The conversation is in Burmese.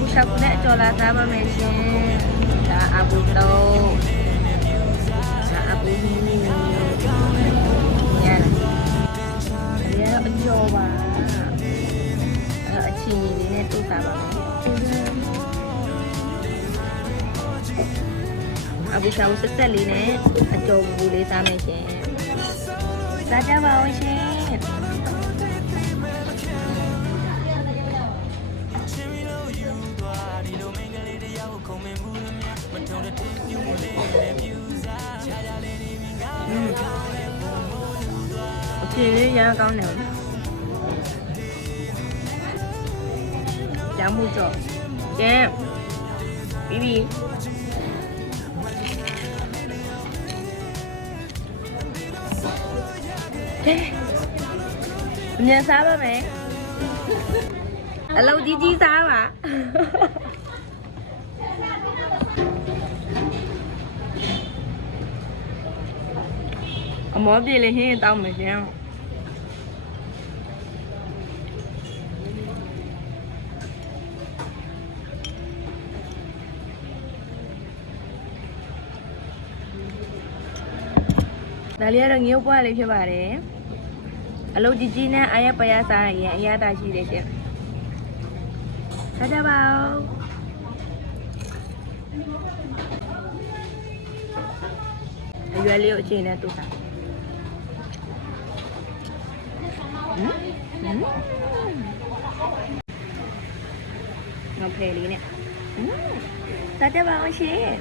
ဘူရှာကူနဲ့ကြော်လာစားပါမယ်ရှင်ဒါအဘူတော့ဒါအဘူညရအကျော်ပါအချင်းကြီးလေးနဲ့တူစားပါမယ်အဘူရှာကိုဆက်လေးနဲ့အကျော်ဘူးလေးစားမယ်ရှင်စားကြပါဦးရှင်โอเคလေးရမ်းကောင်းတယ်ကြောင်မှုကြော့ကျန်ပြီးပြီအမြန်စားပါမယ်အလုံးကြီးကြီးစားပါအမောပြေလေးဟင်းတောင်းမယ်ရှင်ဒါလေးကတော့ငရုတ်ပွားလေးဖြစ်ပါတယ်အလုပ်ကြီးကြီးနဲ့အားရပရစားရင်အရသာရှိတယ်ရှင်စားကြပါဦးအရွယ်လေးကိုအချိန်နဲ့တူစားငါဖယ်လေးနဲ့စားကြပါဦးရှင်